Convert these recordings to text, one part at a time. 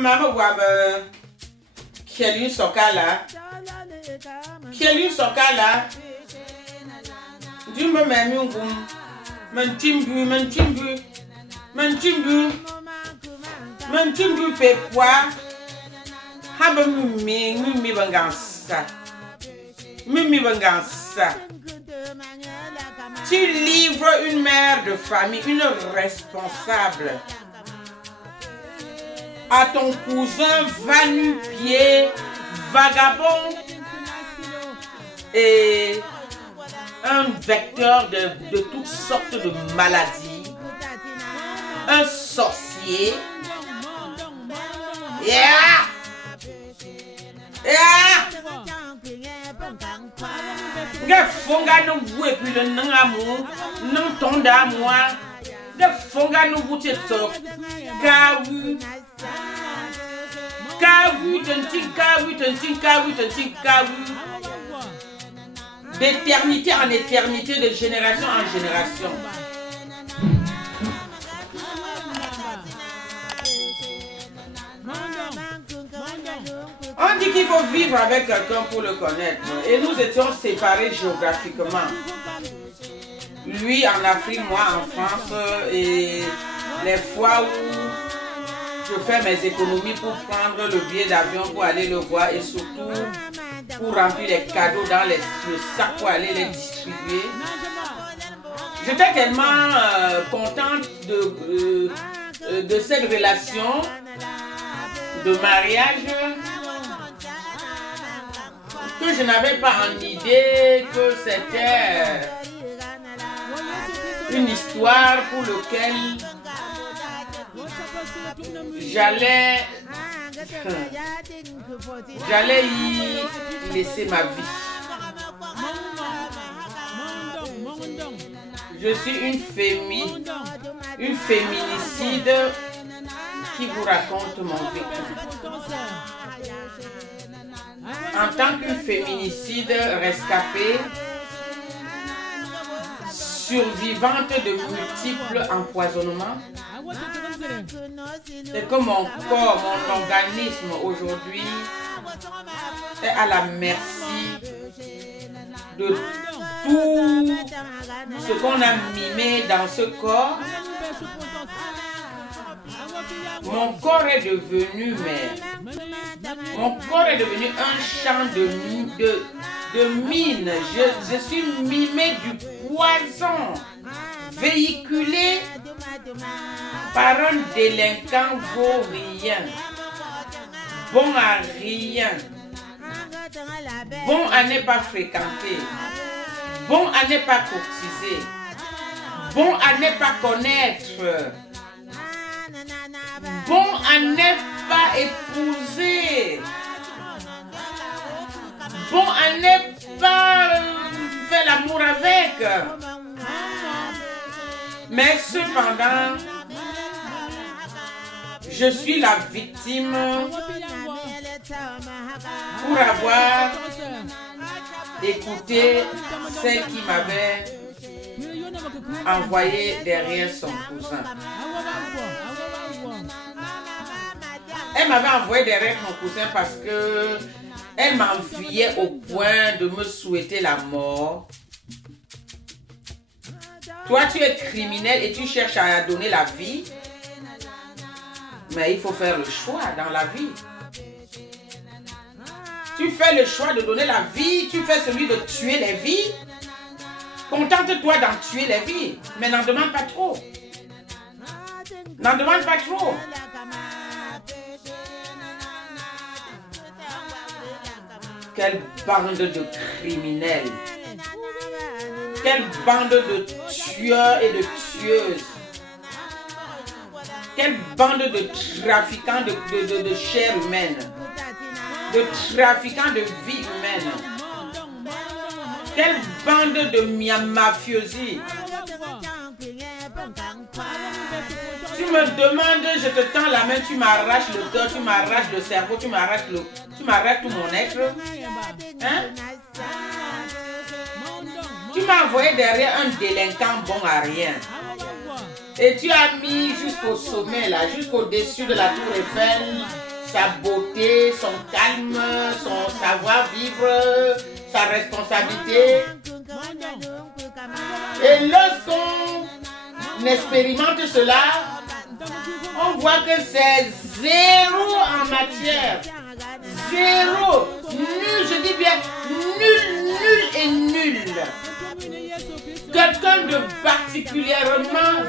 Maman voit qui est lui soka là. Qui est lui soka là. Dieu me met un goût. Mentimbu. Mentimbu pepwa. Haba mimi bangansa. Mimi bangansa. Tu livres une mère de famille, une responsable, à ton cousin va-nu-pied, vagabond et un vecteur de toutes sortes de maladies, un sorcier. Yeah! Fonga no boué puis le nangamu, non tonda moi. De fonga no bouté top. Kawu. D'éternité en éternité, de génération en génération. On dit qu'il faut vivre avec quelqu'un pour le connaître. Et nous étions séparés géographiquement. Lui en Afrique, moi en France. Et les fois où je fais mes économies pour prendre le billet d'avion pour aller le voir. Et surtout pour remplir les cadeaux dans le sac pour aller les distribuer. J'étais tellement contente de cette relation de mariage que je n'avais pas en idée que c'était une histoire pour laquelle j'allais y laisser ma vie. Je suis une féminicide qui vous raconte mon vécu. En tant qu'une féminicide rescapée, survivante de multiples empoisonnements, c'est que mon corps, mon organisme aujourd'hui est à la merci de tout ce qu'on a mimé dans ce corps. Mon corps est devenu mon corps est devenu un champ de mine. Je suis mimé du poison véhiculé par un délinquant vaurien, bon à rien, bon à ne pas fréquenter, bon à ne pas courtiser, bon à ne pas connaître, bon à ne pas épouser, bon à ne pas faire l'amour avec. Mais cependant, je suis la victime pour avoir écouté celle qui m'avait envoyé derrière son cousin. Elle m'avait envoyé derrière mon cousin parce que elle m'enviait au point de me souhaiter la mort. Toi, tu es criminel et tu cherches à donner la vie. Mais il faut faire le choix dans la vie. Tu fais le choix de donner la vie, tu fais celui de tuer les vies. Contente-toi d'en tuer les vies, mais n'en demande pas trop. N'en demande pas trop. Quelle bande de criminels. Quelle bande de tueurs et de tueuses. Quelle bande de trafiquants de chair humaine. De trafiquants de vie humaine. Quelle bande de mafiosi. Tu me demandes, je te tends la main, tu m'arraches le cœur, tu m'arraches le cerveau, tu m'arraches tout mon être. Hein? Tu m'as envoyé derrière un délinquant bon à rien. Et tu as mis jusqu'au sommet, là, jusqu'au-dessus de la tour Eiffel, sa beauté, son calme, son savoir-vivre, sa responsabilité. Et lorsqu'on expérimente cela, on voit que c'est zéro en matière. Zéro. Nul, je dis bien nul et nul. Quelqu'un de particulièrement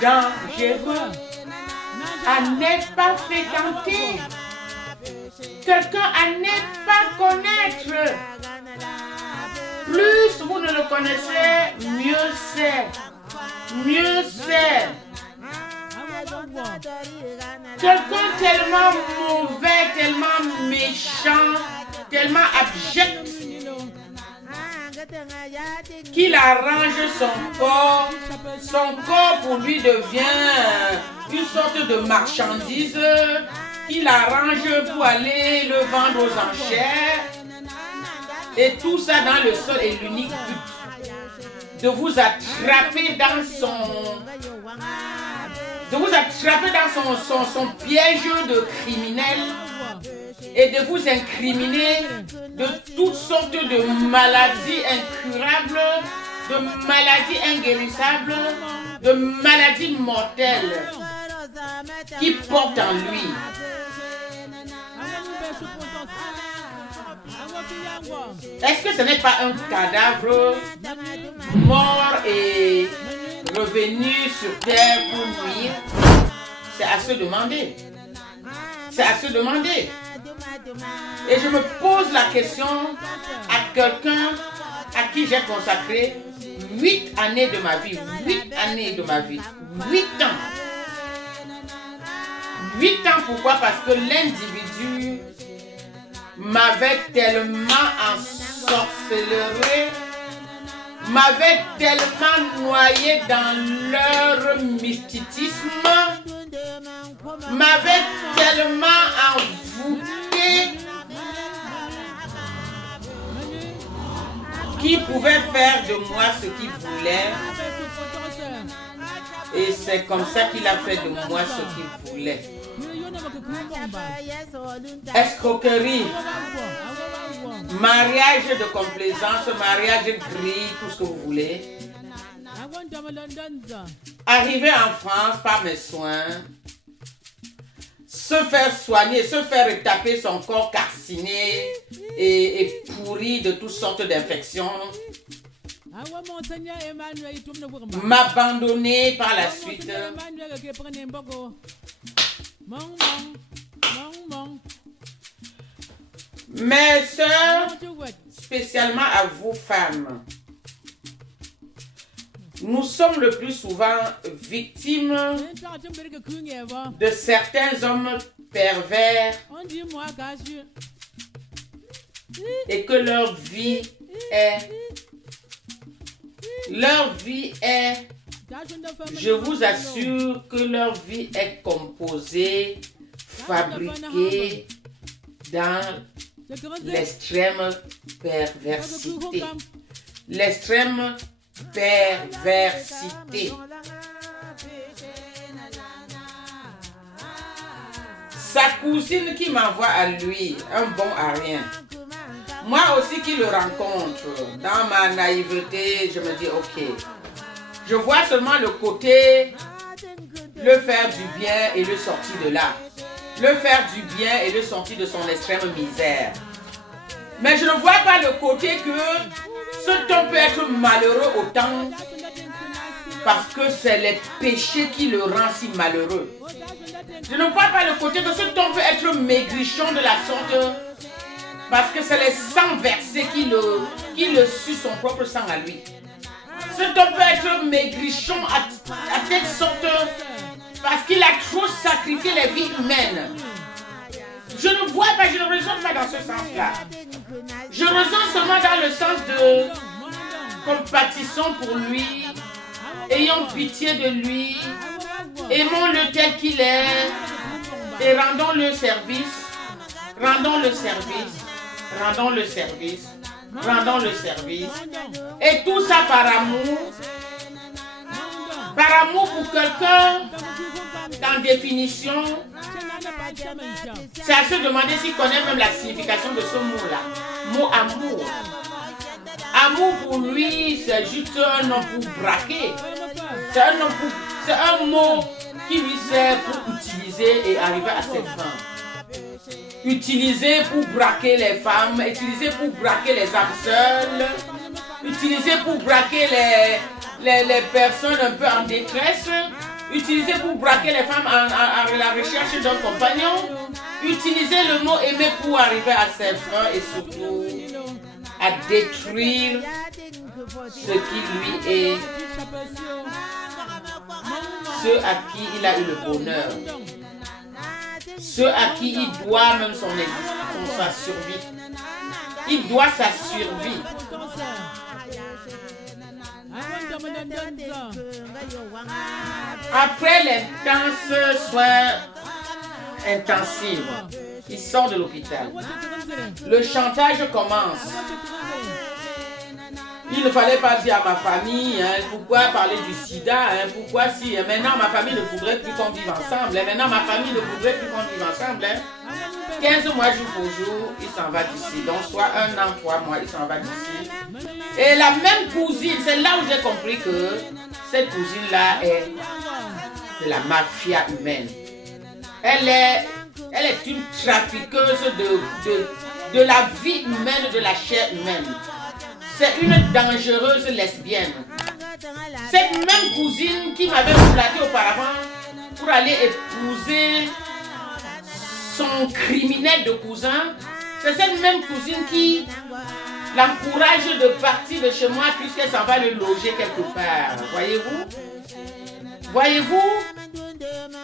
dangereux à ne pas fréquenter. Quelqu'un à ne pas connaître. Plus vous ne le connaissez, mieux c'est. Mieux c'est. Quelqu'un tellement mauvais, tellement méchant, tellement abject, qu'il arrange son corps. Son corps pour lui devient une sorte de marchandise qu'il arrange pour aller le vendre aux enchères. Et tout ça dans le seul et l'unique but de vous attraper dans son piège de criminel et de vous incriminer de toutes sortes de maladies incurables, de maladies inguérissables, de maladies mortelles qui portent en lui. Est-ce que ce n'est pas un cadavre mort et revenu sur terre pour nuire? C'est à se demander. C'est à se demander. Et je me pose la question à quelqu'un à qui j'ai consacré 8 années de ma vie. 8 années de ma vie. 8 ans. 8 ans, pourquoi? Parce que l'individu m'avait tellement ensorcelé, m'avait tellement noyé dans leur mysticisme, m'avait tellement envoûté qu'il pouvait faire de moi ce qu'il voulait. Et c'est comme ça qu'il a fait de moi ce qu'il voulait. Escroquerie, mariage de complaisance, mariage gris, tout ce que vous voulez. Arriver en France par mes soins, se faire soigner, se faire taper son corps calciné et pourri de toutes sortes d'infections. M'abandonner par la suite. Mes sœurs, spécialement à vous femmes, nous sommes le plus souvent victimes de certains hommes pervers et que leur vie est, je vous assure que leur vie est composée, fabriquée dans l'extrême perversité. L'extrême perversité. Sa cousine qui m'envoie à lui, un bon à rien. Moi aussi qui le rencontre, dans ma naïveté, je me dis ok. Je vois seulement le côté, le faire du bien et le sortir de là. Le faire du bien et le sortir de son extrême misère. Mais je ne vois pas le côté que cet homme peut être malheureux autant parce que c'est les péchés qui le rendent si malheureux. Je ne vois pas le côté que cet homme peut être maigrichon de la sorte parce que c'est les sangs versés qui le suent son propre sang à lui. Cet homme peut être maigrichon à telle sorte parce qu'il a trop sacrifié les vies humaines. Je ne vois pas, je ne raisonne pas dans ce sens-là. Je raisonne seulement dans le sens de compatissons pour lui, ayons pitié de lui, aimons-le tel qu'il est et rendons-le service, rendons le service, rendons le service, rendons le service. Et tout ça par amour. Par amour pour quelqu'un, en définition, c'est à se demander s'il connaît même la signification de ce mot-là. Mot amour. Amour pour lui, c'est juste un nom pour braquer. C'est un mot qui lui sert pour utiliser et arriver à ses fins. Utilisé pour braquer les femmes, utilisé pour braquer les âmes seules, utilisé pour braquer les personnes un peu en détresse, utilisé pour braquer les femmes à la recherche d'un compagnon, utiliser le mot aimer pour arriver à ses fins et surtout à détruire ce qui lui est, ceux à qui il a eu le bonheur, ceux à qui il doit même son existence, sa survie. Il doit sa survie. Après l'intense soin intensif, il sort de l'hôpital. Le chantage commence. Il ne fallait pas dire à ma famille, hein, pourquoi parler du sida, hein, pourquoi si, maintenant ma famille ne voudrait plus qu'on vive ensemble, hein, maintenant ma famille ne voudrait plus qu'on vive ensemble. Hein. 15 mois jour pour jour, il s'en va d'ici. Donc soit 1 an, 3 mois, il s'en va d'ici. Et la même cousine, c'est là où j'ai compris que cette cousine-là est de la mafia humaine. Elle est une trafiqueuse de la vie humaine, de la chair humaine. C'est une dangereuse lesbienne. Cette même cousine qui m'avait flatté auparavant pour aller épouser son criminel de cousin, c'est cette même cousine qui l'encourage de partir de chez moi puisqu'elle s'en va le loger quelque part. Voyez-vous? Voyez-vous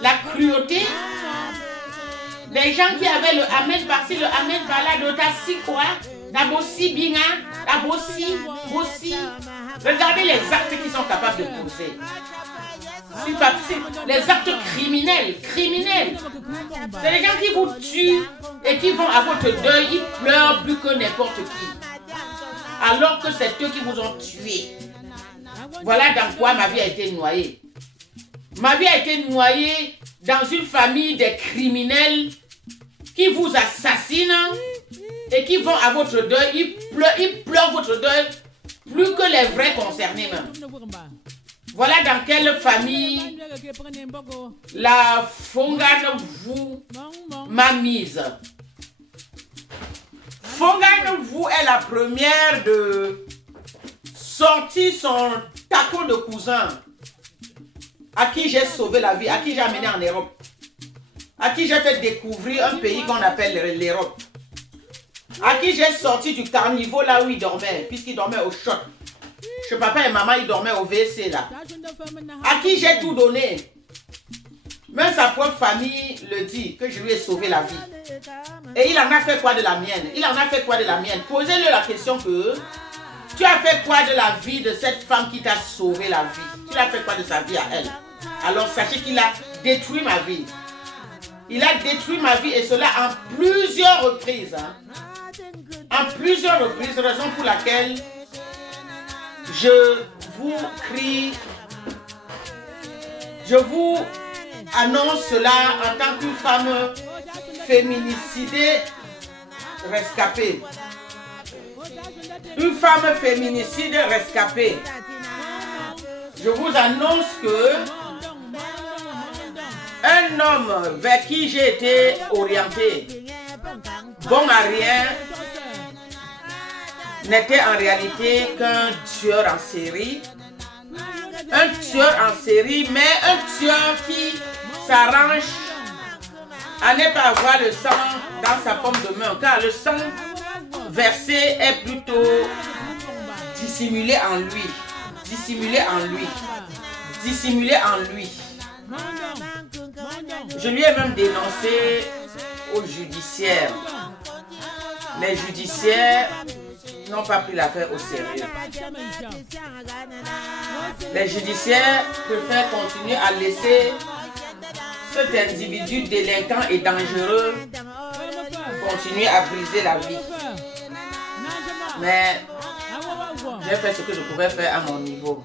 la cruauté? Les gens qui avaient le amen par-ci, le amen par-là, d'autassi quoi? D'abossi binga, d'abossi, bossi. Regardez les actes qu'ils sont capables de poser. Les actes criminels. C'est les gens qui vous tuent et qui vont à votre deuil, ils pleurent plus que n'importe qui. Alors que c'est eux qui vous ont tué. Voilà dans quoi ma vie a été noyée. Ma vie a été noyée dans une famille de criminels qui vous assassinent et qui vont à votre deuil, ils pleurent votre deuil plus que les vrais concernés même. Voilà dans quelle famille la Fongane vous m'a mise. Fongane vous est la première de sortir son taco de cousin à qui j'ai sauvé la vie, à qui j'ai amené en Europe, à qui j'ai fait découvrir un pays qu'on appelle l'Europe, à qui j'ai sorti du carnivore là où il dormait, puisqu'il dormait au shot. Chez papa et maman, ils dormaient au WC là. À qui j'ai tout donné. Même sa propre famille le dit, que je lui ai sauvé la vie. Et il en a fait quoi de la mienne? Il en a fait quoi de la mienne? Posez-le la question que... Tu as fait quoi de la vie de cette femme qui t'a sauvé la vie? Tu as fait quoi de sa vie à elle? Alors sachez qu'il a détruit ma vie. Il a détruit ma vie et cela en plusieurs reprises. Hein. En plusieurs reprises, raison pour laquelle je vous crie, je vous annonce cela en tant qu'une femme féminicidée rescapée. Une femme féminicide rescapée. Je vous annonce que un homme vers qui j'ai été orienté, bon à rien, n'était en réalité qu'un tueur en série. Un tueur en série, mais un tueur qui s'arrange à ne pas avoir le sang dans sa paume de main, car le sang versé est plutôt dissimulé en lui. Dissimulé en lui. Dissimulé en lui. Je lui ai même dénoncé au judiciaire. Les judiciaires n'ont pas pris l'affaire au sérieux. Les judiciaires préfèrent continuer à laisser cet individu délinquant et dangereux continuer à briser la vie. Mais j'ai fait ce que je pouvais faire à mon niveau.